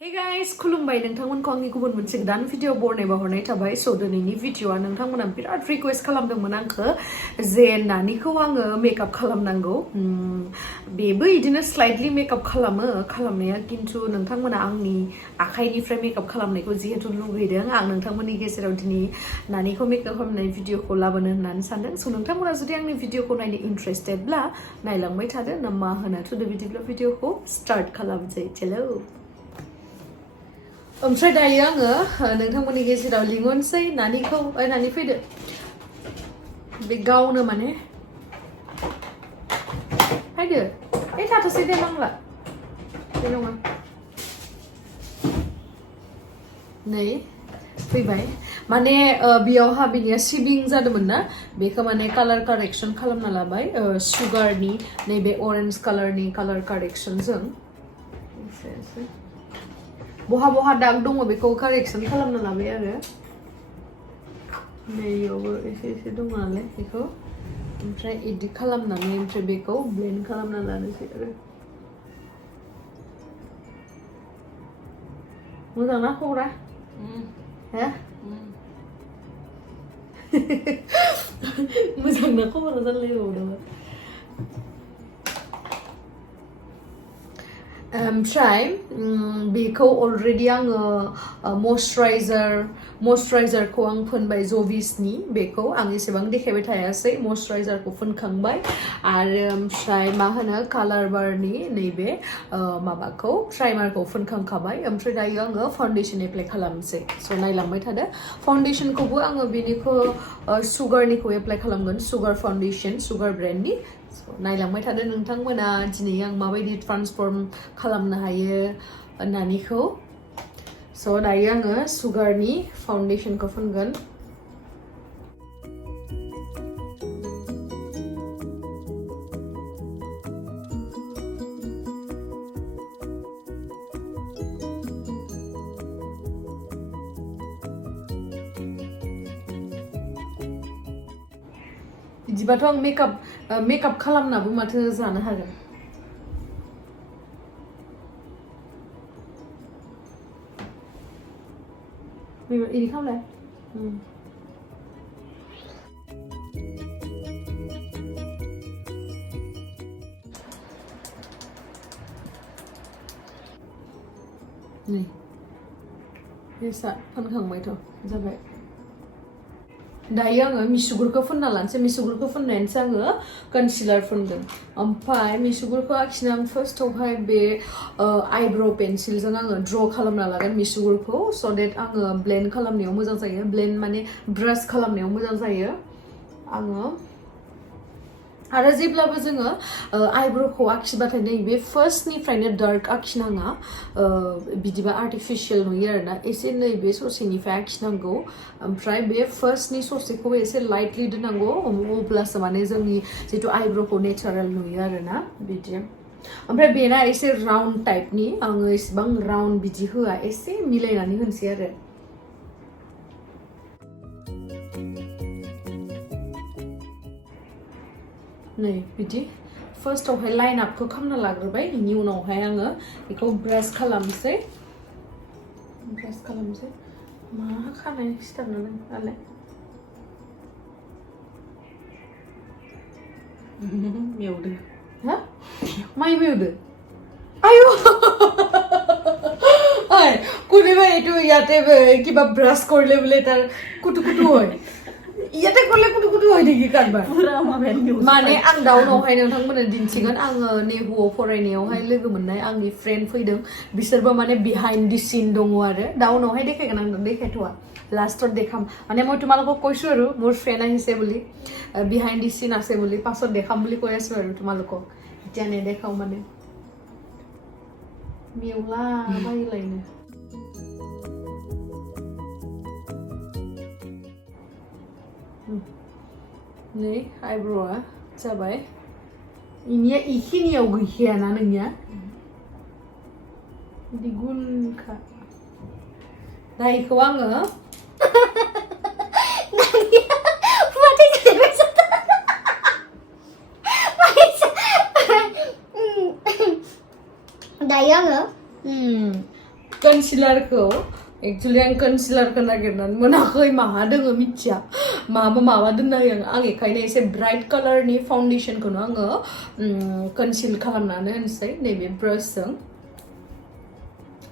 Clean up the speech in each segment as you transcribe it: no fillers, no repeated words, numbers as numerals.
Hey guys, खुलुमबाय नोंथांमोनखौ आंनि गुबुन मोनसे गोदान भिडिअ बरनायबा हरनाय थाबाय स दिनैनि भिडिअआ नोंथांमोना बिराद रिक्वेस्ट खालामदोंमोन आंखौ जे नानिखौ आङो मेकआप खालामनांगौ बेबो इदिनो स्लाइटलि मेकआप खालामनाया किन्तु नोंथांमोना आंनि आखाइनिफ्राय मेकआप खालामनायखौ जिहेतु लुगैदों आं नोंथांमोननि गेजेराव दिनै नानिखौ मेकआप खालामनाय भिडिअखौ लाबोनो होननानै सानदों स नोंथांमोना जुदि आंनि भिडिअखौ नायनो इन्ट्रेस्टेडब्ला नायलांबाय थादो ना मा होनो थुदो बिदिब्ला भिडिअखौ स्टार्ट खालामसै चलो ओमफ्राय दायो आङो नोंथांमोननि गेजेराव लिंहरनोसै नानिखौ नानि फैदो बे गावनो माने फैदो थाथ'सै दे नांला बे नङा नै फैबाय माने बेयावहा बिनिया सिबिं जादोंमोन ना बेखौ माने कालार कारेक्सन खालामना लाबाय सुगारनि नैबे अरेन्ज कालारनि कालार कारेक्सनजों बहा बहा दाग दङ बेखौ कारेक्सन खालामना लाबाय आरो नैयावबो एसे एसे दङ नालाय बेखौ ओमफ्राय इदि खालामनानै ओमफ्राय बेखौ ब्लेन्ड खालामना लानोसै आरो मोजां ना खबरा हो मोजां ना खबरा जालायबावदोंमोन ओमफ्राय बेखौ अलरेडि आङो मयस्चराइजारखौ आं फोनबाय जभिसनि बेखौ आं एसेबां देखायबाय थायासै मयस्चराइजारखौ फोनखांबाय आरो ओमफ्राय मा होनो कालार बारनि नैबे माबाखौ प्राइमारखौ फोनखांखाबाय ओमफ्राय दायो आङो फाउन्डेसन एप्लाइ खालामसै स नायलांबाय थादो फाउन्डेसनखौबो आङो बेनिखौ सुगारनिखौ एप्लाइ खालामगोन सुगार फाउन्डेसन सुगार ब्रेन्डनि नायलांबाय थादो नोंथांमोना दिनै आं माबायदि ट्रान्सफर्म खालामनो हायो नानिखौ स दायो आङो सुगारनि फाउन्डेसनखौ फुनगोन बिदिबाथ' आं मेकआप खालामनाबो माथो जानो हागोन इदि खालामलाय नै फेसा फोनखांबायथ' जाबाय दायो आङो मिसुगुरखौ फुनना लानोसै मिसुगुरखौ फुननायनिसो आङो कनसिलार फुनगोन ओमफ्राय मिसुगुरखौ आखिनो आं फार्स्टआवहाय बे आइब्र' पेन्सिलजों आङो ड्र खालामना लागोन मिसुगुरखौ स देट आङो ब्लेन्ड खालामनायाव मोजां जायो ब्लेन्ड माने ब्रास खालामनायाव मोजां जायो आङो आरो जेब्लाबो जोङो आइब्र'खौ आखिबाथाय नैबे फार्स्टनिफ्रायनो डार्क आखिनाङा बिदिबा आर्टिफिशियेल नुयो आरोना एसे नैबे ससेनिफ्राय आखिनांगौ ओमफ्राय बे फार्स्टनि ससेखौबो एसे लाइटलि दोननांगौ अब्लासो माने जोंनि जिथु आइब्र'खौ नेचारेल नुयो आरोना बिदि ओमफ्राय बेना एसे राउन्ड टाइपनि आङो एसेबां राउन्ड बिदि होआ एसे मिलायनानै होनोसै आरो नै बिदि फार्स्टआवहाय लाइन आपखौ खालामना लाग्रोबाय बेनि उनावहाय आङो बेखौ ब्रास खालामसै मा खानाय सिथाबना दं दालाय मेवदो हा माइ मेवदो आयु কোনোবা এইটো ইয়াতে কিবা ব্ৰাছ কৰিলে বোলে তাৰ কুটু কুটু হয় ইয়াতে করলে কুটু কুটু হয় নেকি কারবার মানে आं दाउनावहाय नोंथांमोननो दिन्थिगोन आङो नेहुआव फरायनायावहाय लोगो मोननाय आंनि फ्रेन्ड फैदों बिसोरबो माने बिहाइन्ड दि सिन दङ आरो दाउनावहाय देखायगोन आं देखायथ'वा লাষ্টত দেখাম মানে মই তোমালোকক কৈছো আৰু মোৰ ফ্ৰেণ্ড আহিছে বুলি বিহাইন্ড দি সিন আছে বুলি পাছত দেখাম বুলি কৈ আছো আৰু তোমালোকক এতিয়া নেদেখাও মানে মিউলা বাইলাইনে नै आइब्र'आ जाबाय इनिया इखिनियाव गैखायाना नोंनिया बिदि गुलखा दा इखौ आङो दायो आङो concealer-खौ एक्चुअली आं concealer-खौ नागिरनानै मोनाखै माहा दोङो मिथिया माबा दोननो होयो आं एखायनो एसे ब्राइट कालारनि फाउन्डेसनखौनो आङो कनसिल खालामनानै होनोसै नैबे ब्रासजों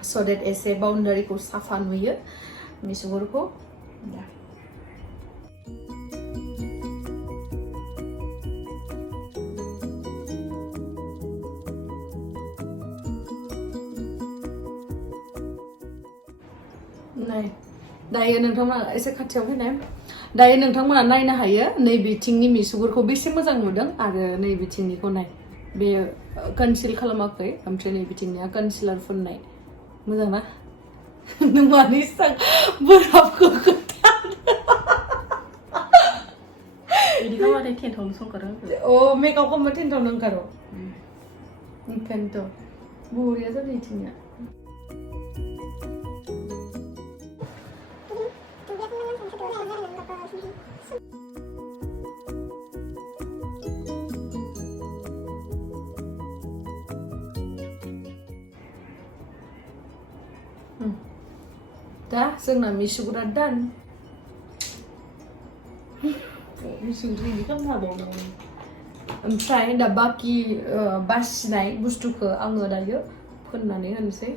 so that एसे बाउन्डारिखौ साफा नुयो मिसुगुरखौ नाय दायो नोंथांमोना एसे खाथियाव फैनाय दायो नोंथांमोना नायनो हायो नै बिथिंनि मिसुगुरखौ बेसे मोजां नुदों आरो नै बिथिंनिखौ नाय बे कनसिल खालामाखै ओमफ्राय नै बिथिंनिया कनसिलार फुननाय मोजां ना नों मानि सां बोराबखौ खोथा बिदि खालामबाथाय टेन्टावनो संखारो अ मेकआप खालामबा टेन्टावनो ओंखारो ओंखायनोथ' बरिया जादों बिथिंनिया दा जोंना मिसुगुरा दान मिसुगुरखौ बिदि खालामनो हाबावो ओमफ्राय दा बाखि बासिनाय बुस्थुखौ आङो दायो फोननानै होनोसै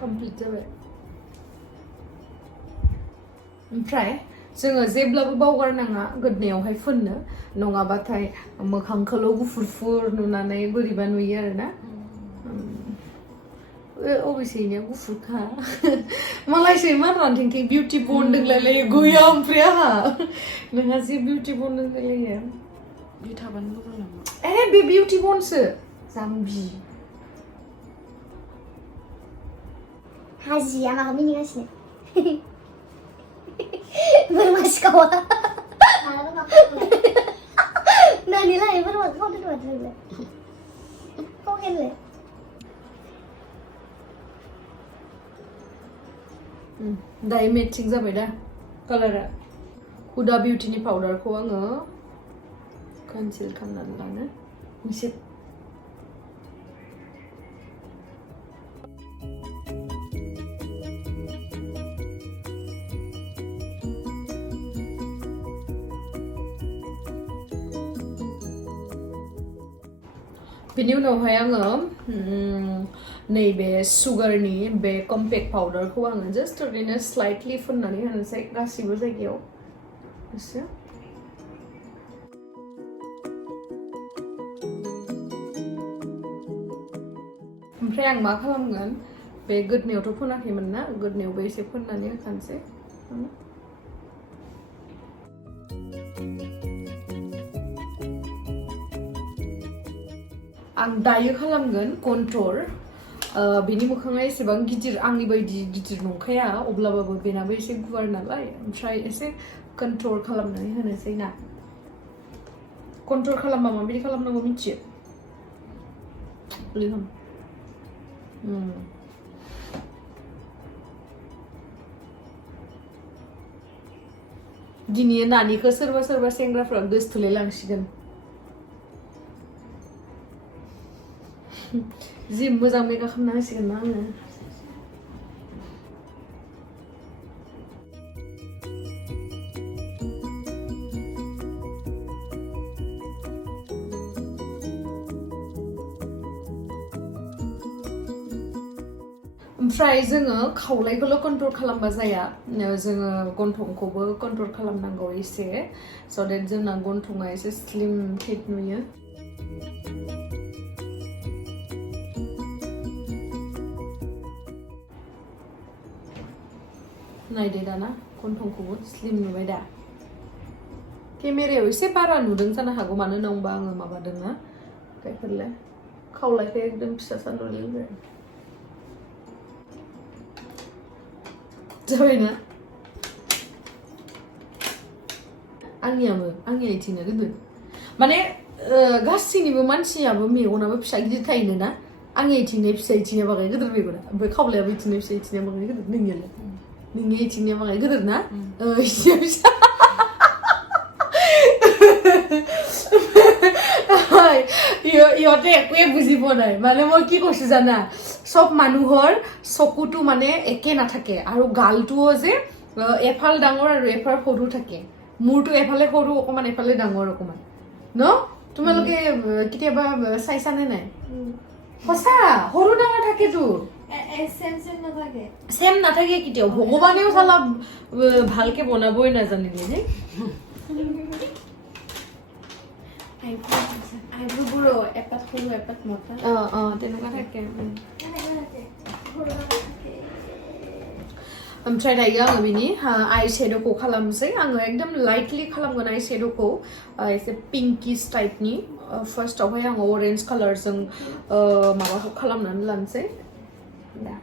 कमप्लिट जाबाय ओमफ्राय जोङो जेब्लाबो बावगारनाङा गोदनायावहाय फोननो नङाबाथाय मोखांखौल' गुफुर नुनानै बोरैबा नुयो आरोना अबेसेनिया गुफुरखा मालायसो इमान रानथेंथें बिउटि बन दंलायलायो गैया ओमफ्राय आंहा नोंहा जे बिउटि बन दंलायलायो बे थाबानो मोजां नामा बे बिउटि बनसो जाम्बि हाजिया माबा मिनिगासिनो बोरमा सिखावा नानि लायो बोरमा खावदो माथो खावखेनलाय दायो मेचिं जाबाय दा कालारा हुदा बिउटिनि पाउडारखौ आङो कनसिल खालामनानै लानो एसे बिनि उनावहाय आङो नैबे सुगारनि बे कम्पेक्ट पाउडारखौ आङो जस्ट ओरैनो स्लाइटलि फुननानै होनोसै गासिबो जायगायाव एसे ओमफ्राय आं मा खालामगोन बे गोदनायावथ' फुनाखैमोन ना गोदनायावबो एसे फुननानै होखानोसै आं दायो खालामगोन कन्टुर बिनि मोखाङा एसेबां गिदिर आंनि बायदि गिदिर नंखाया अब्लाबो बेनाबो एसे गुवार नालाय ओमफ्राय एसे कन्टुर खालामनानै होनोसै ना कन्टुर खालामबा माबायदि खालामनांगौ मिथियो दिनै नानिखौ सोरबा सेंग्राफ्रा गोसथोलाय लांसिगोन जि मोजां मेकआप खालामना होसिगोन ना आङो ओमफ्राय जोङो खावलायखौल' कन्ट्रल खालामबा जाया जोङो गन्थंखौबो कन्ट्रल खालामनांगौ एसे स' देट जोंना गन्थङा एसे स्लिम फिट नुयो नायदो दाना गन्थंखौबो स्लिम नुबाय दा केमेरायाव एसे बारा नुदों जानो हागौ मानो होनबा आङो माबादोंना गायफोरलाय खावलायखौ एकदम फिसा नुलायबाय जाबायना आंनि आथिङा गिदिर माने गासैनिबो मानसियाबो मेगनाबो फिसा गिदिर थायोनो ना आंनि आथिंनिया फिसा आथिङा बाङाय गिदिर मेगना ओमफ्राय खावलायाबो आथिंनिया फिसा आथिङा बाङाय गिदिर नोंनियालाय नोंनि आथिंनिया बाङाय गिदिर ना आथिङा फिसा ইহঁতে একোৱে বুজি পোৱা নাই মানে মই কি কৈছো জানা সব মানুহৰ চকুটো মানে একে নাথাকে আৰু গালটোও যে এফাল ডাঙৰ আৰু এফাল সৰু থাকে মূৰটো এফালে সৰু অকমান এফালে ডাঙৰ অকমান ন তোমালোকে কেতিয়াবা চাইছানে নাই সঁচা সৰু ডাঙৰ থাকেতো সেম নাথাকে কেতিয়াও ভগৱানেও চালা ভালকে বনাবই নাজানিলে নে আইব্ৰুবোৰো এপাত সৰু এপাত মোটা তেনেকুৱা থাকে ओमफ्राय दायो आङो बिनि आइ शेड'खौ खालामसै आङो एकदम लाइटलि खालामगोन आइ शेड'खौ एसे पिंकिश टाइपनि फार्स्टआवहाय आङो अरेन्ज कालारजों माबाखौ खालामनानै लानोसै दा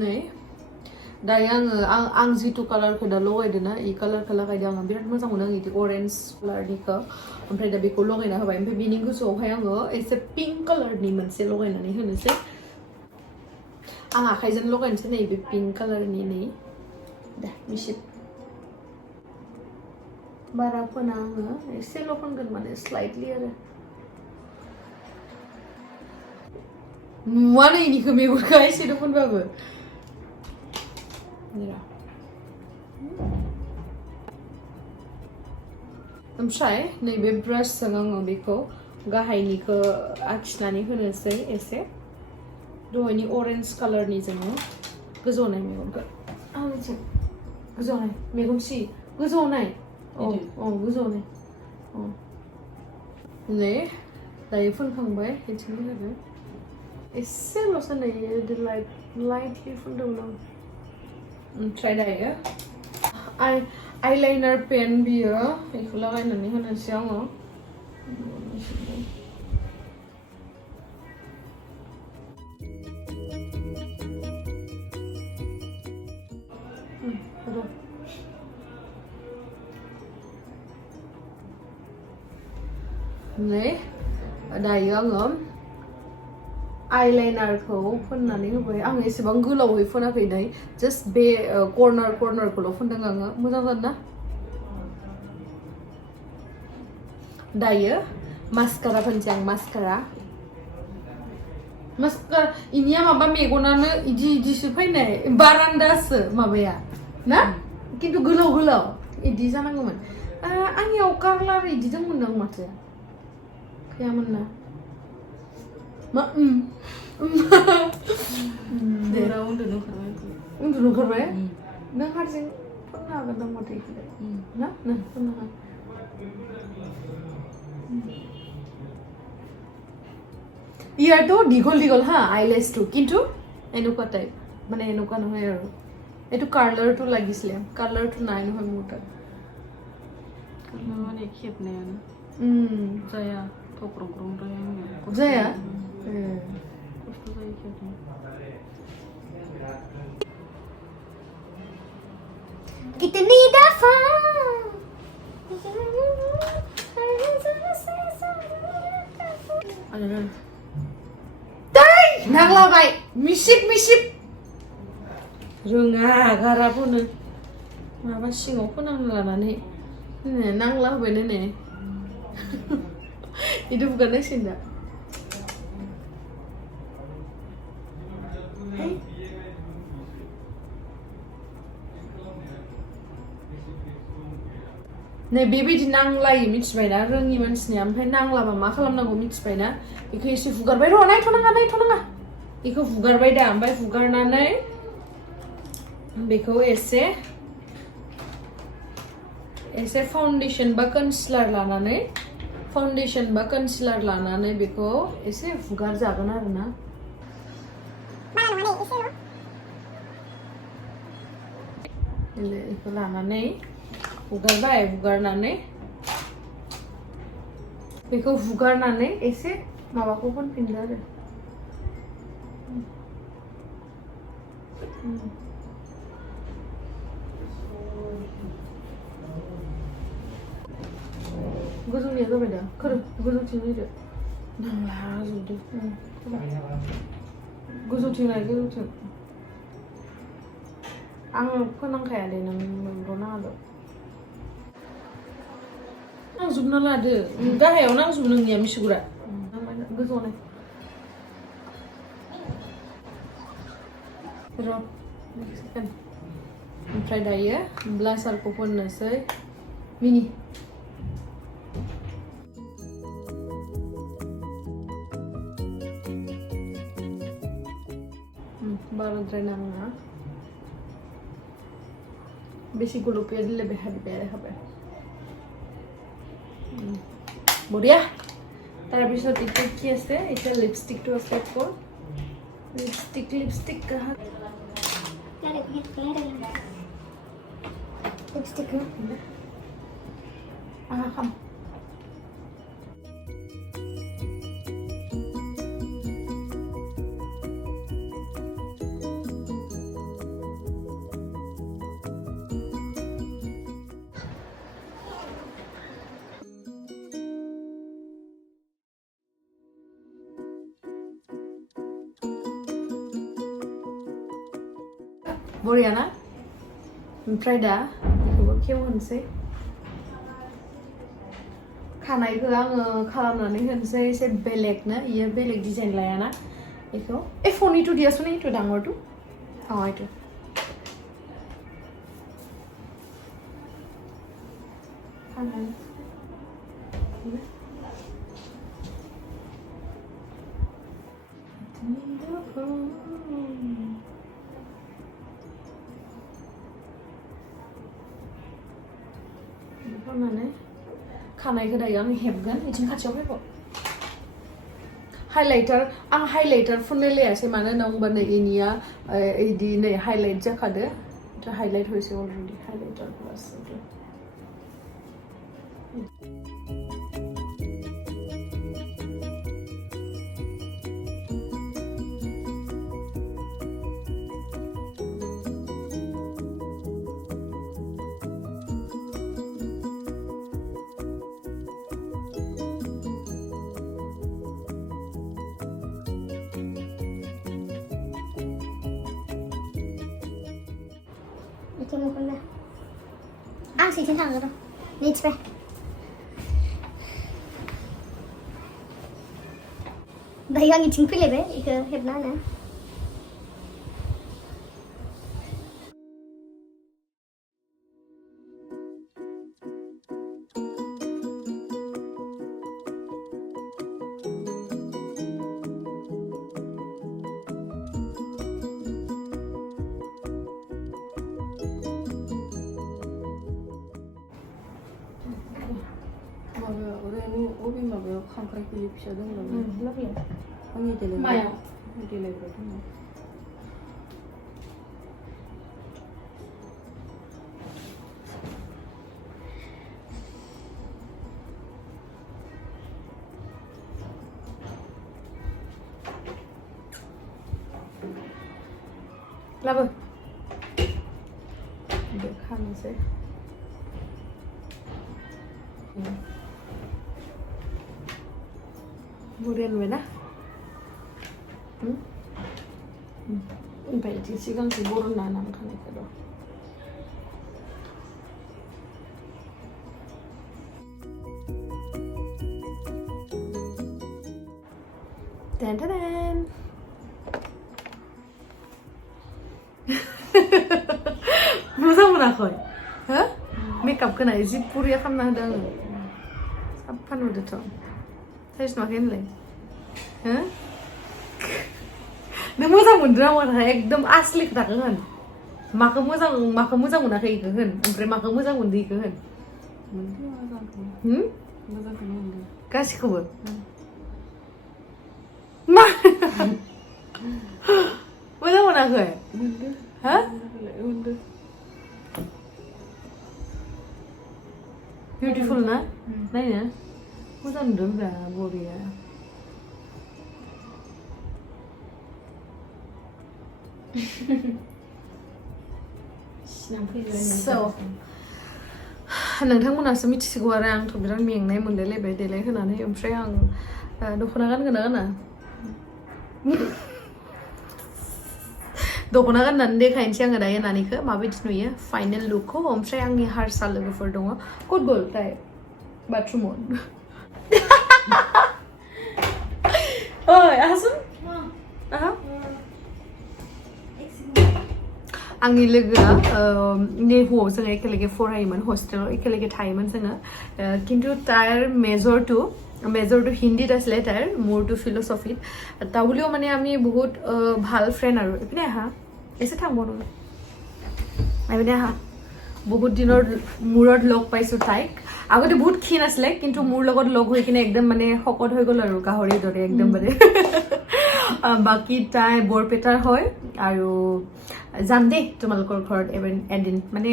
नै दायो आं जिथु कालारखौ दा लगायदों ना इ कालारखौ लागायदों आङो बिराद मोजां मोनो आं इदि अरेन्ज कालारनिखौ ओमफ्राय दा बेखौ लगायना होबाय ओमफ्राय बिनि गोजौआवहाय आङो एसे पिंक कालारनि मोनसे लगायनानै होनोसै आं आखाइजों लगायनोसै नै बे पिंक कालारनि नै दा मिसिट बारा फोना आङो एसेल' फोनगोन माने स्लाइटलि आरो नुवानो इनिखौ मेगनखौ एसेल' फोनबाबो ओमफ्राय नैबे ब्रासजों आङो बेखौ गाहायनिखौ आखिनानै होनोसै एसे दहायनि अरेन्ज कालारनि जोङो गोजौआव नाय मेगनखौ आंनिथिं गोजौआव नाय मेगन सि गोजौआव नाय गोजौआव नाय नै दायो फोनखांबाय बिथिंबो जाबाय एसेल'सो नै लाइटलि फोनदोंमोन आं ओमफ्राय दायो आइलाइनार पेन बियो बेखौ लागायनानै होनोसै आङो नै दायो आङो आइलाइनारखौ फोननानै होबाय आं एसेबां गोलावै फोनाखै नै जास्ट बे कर्नारखौल' फोनदों आङो मोजां जादों ना दायो मास्कारा फोनसै आं मास्कारा इनिया माबा मेगनानो इदिसो फैनाय बारान्दासो माबाया ना खिन्थु गोलाव इदि जानांगौमोन आंनियाव कालार इदि दंमोन आं माथो गैयामोन ना मा उन्दुनो ओंखारबाय नों हारसिं फोननो हागोन दां माथो इखौलाय ना नों फोननो हागोन ইয়াৰটো দীঘল হা আইলেছটো কিন্তু এনেকুৱা টাইপ মানে এনেকুৱা নহয় আৰু এইটো কালাৰটো লাগিছিলে কালাৰটো নাই নহয় মোৰ তাত মানে खेबनायानो जाया थख्रं जाया खस्थ' जायो खेबनो कितनी दफा नांलाबाय मिसिब रोङा गारा फोनो माबा सिङाव फोनांनो लानानै नांला होबायनो ने itu bukan nasi enggak नै बेबायदि नांलायो मिथिबायना रोङि मानसिनिया ओमफ्राय नांलाबा मा खालामनांगौ मिथिबायना बेखौ एसे हुगारबाय र' नायथ'नाङा बेखौ हुगारबाय दा ओमफ्राय हुगारनानै बेखौ एसे फाउन्डेसन बा कन्सिलार लानानै बेखौ एसे हुगार जागोन आरोना बेखौ लानानै हुगारनानै एसे माबाखौ फोनफिनदो आरो गोजौनिया जाबाय दा खोरो गोजौथिं नायदो नांला जोबदो गोजौथिं नाय गोजौथिं आं फोनांखाया दे नोंल' नाङाल' नांजोबना लादो गाहायाव नांजोबो नोंनिया मिसुगुरा गोजौआव नाय र' सेकेन्ड ओमफ्राय दायो ब्लासारखौ फोननोसै मिनि बाराद्राय नाङा বেশি গুলপিয়া দিলে বেহারি বেয়া হবে বঢ়িয়া তাৰপিছত এতিয়া কি আছে এতিয়া লিপষ্টিকটো আছে কোন লিপষ্টিক কাহা लिपस्टिक aha খাম बरिया ना ओमफ्राय दा बेखौबो खेवहोनोसै खानायखौ आङो खालामनानै होनोसै एसे बेलेगनो इयो बेलेग डिजाइन लायाना बेखौ फनिटु दियासोन এইটো ডাঙৰটো এইটো माने खानायखौ दायो आं हेबगोन बिदिनो खाथियाव फैगौ हाइलाइटार आं हाइलाइटार फुनलाय लायासै मानो होनना बुंबा नै इनिया इदि नै हाइलाइट जाखादो हाइलाइट होइसै अलरेडि हाइलाइटार प्लास 이렇게 먹을래? 아, 지금 상으로. 네 집에. 나 이왕이 징필레베 이거 해봐나. 어디 마봐요 칸카이 필립시아 등등 lovely 언니 되는 마야 딜레이거든 라브 이제 하면서 Muriel na? Baik, sigang siguro na naman kanay ka daw. Tan-tan-tan! Masa mo na ako eh? Ha? Makeup ka na, isip puri akam na daw. Sapan mo dito. Tayo makin lang. Ha? Nang moजां मोनदों आं एकदम आसलि खोथाखौ होन माखौ मोजां मोनाखै इखौ होन ओमफ्राय माखौ मोजां मोनदों इखौ होन मोजांखौनो मोनदों गासिखौबो मा मोजां मोनाखै मोनदों हा मोनदों बिउटिफुल ना नायनो मोजां नुदों ब्रा बरिया So नोंथांमोनासो मिथिसिगौ आरो आंथ' बिराद मेंनाय मोनलायलायबाय देलाय होनानै ओमफ्राय आं दख'ना गानगोन ना गाना दख'ना गाननानै देखायनोसै आङो दायो नानिखौ माबायदि नुयो फाइनेल लुकखौ ओमफ्राय आंनि हारसा लोगोफोर दङ कट गल थाय बाथरुमाव ओइ आहासुन आहा आंनि लोगोआ नेहुआव जोङो एखेलगे फरायोमोन हस्टेलाव एखेलगे थायोमोन जोङो खिन्थु तार मेजरটো हिन्दीत आছিলে তাইৰ মোৰটো ফিল'চফিত তাবুলিও মানে আমি বহুত ভাল ফ্ৰেণ্ড আৰু এপিনে আহা এসে থাকব নহয় এপিনে আহা বহুত দিনৰ মূৰত লগ পাইছোঁ তাইক আগতে বহুত ক্ষীণ আছিলে কিন্তু মোৰ লগত লগ হৈ কিনে একদম মানে শকত হৈ গ'ল আৰু গাহৰিৰ দৰে একদম মানে বাকী তাই বৰপেটাৰ হয় আৰু যাম দেই তোমালোকৰ ঘৰত এদিন মানে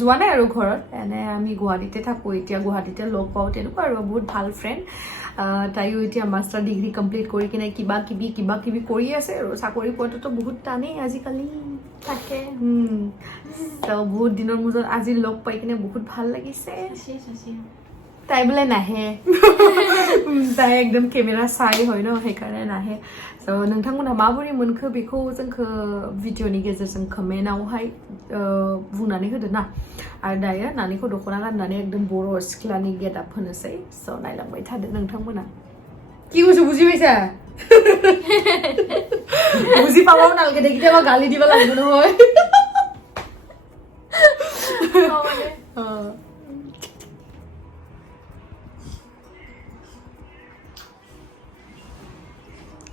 যোৱা নাই আৰু ঘৰত এনে আমি গুৱাহাটীতে থাকোঁ এতিয়া গুৱাহাটীতে লগ পাওঁ তেনেকুৱা আৰু বহুত ভাল ফ্ৰেণ্ড তাইও এতিয়া মাষ্টাৰ ডিগ্ৰী কমপ্লিট কৰি কিনে কিবা কিবি কৰি আছে আৰু চাকৰি পোৱাটোতো বহুত টানেই আজিকালি থাকে বহুত দিনৰ মূৰত আজি লগ পাই কিনে বহুত ভাল লাগিছে তাই বোলে নাহে তাই एकदम केमेरा साइ হয় ন সেইকাৰণে নাহে स' नोंथांमोनहा माबोरै मोनखो बेखौ जोंखो भिडिअनि गेजेरजों कमेन्टआवहाय बुंनानै होदो ना आरो दायो नानिखौ दख'ना गाननानै एकदम बर' सिख्लानि गेटआप होनोसै स' नायलांबाय थादो नोंथांमोना কি কৈছো বুজি পাইছা বুজি পাবাও নালগে কেতিয়াবা গালি দিব লাগিব নহয়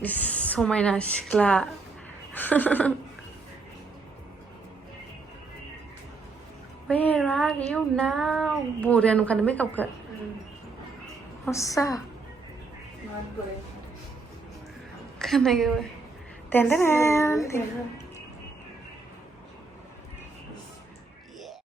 समायना सिख्ला Where are you now? Bore नुखानो मेकआपखौ हस्सा खोनायो टेन टेन